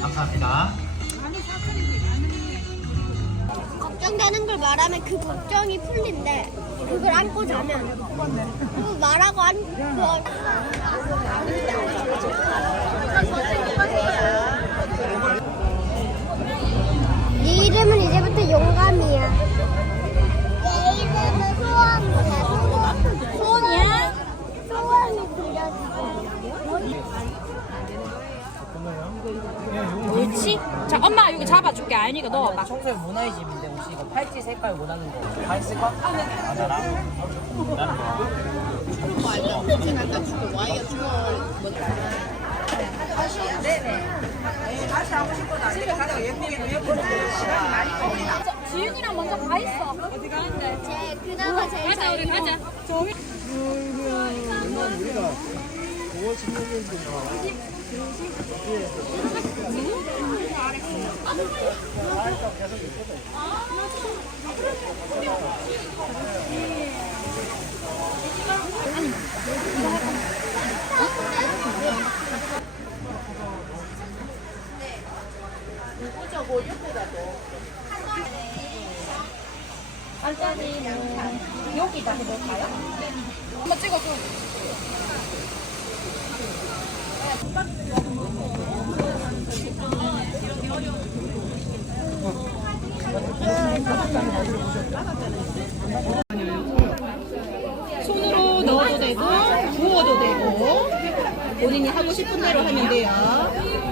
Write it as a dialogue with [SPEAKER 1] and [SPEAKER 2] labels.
[SPEAKER 1] 감사합니다.
[SPEAKER 2] 걱정되는 걸 말하면 그 걱정이 풀린대. 그걸 안고 자면. 그거 말하고 안, 그거.
[SPEAKER 3] 옳지? 자, 엄마 여기 잡아줄게. 아이니가 넣어봐.
[SPEAKER 4] 청소년 문화의집인데 혹시 이거 팔찌 색깔 원하는 거다 있을까?
[SPEAKER 3] 지윤이랑 먼저 가 있어. 어디 가는데?
[SPEAKER 2] 제 그나마 제일
[SPEAKER 3] 가자,
[SPEAKER 2] 잘
[SPEAKER 3] 우리. 가자. 저기. 여기다 해볼까요? 한번 찍어줘.
[SPEAKER 5] 손으로 넣어도 되고 부어도 되고 본인이 하고 싶은 대로 하면 돼요.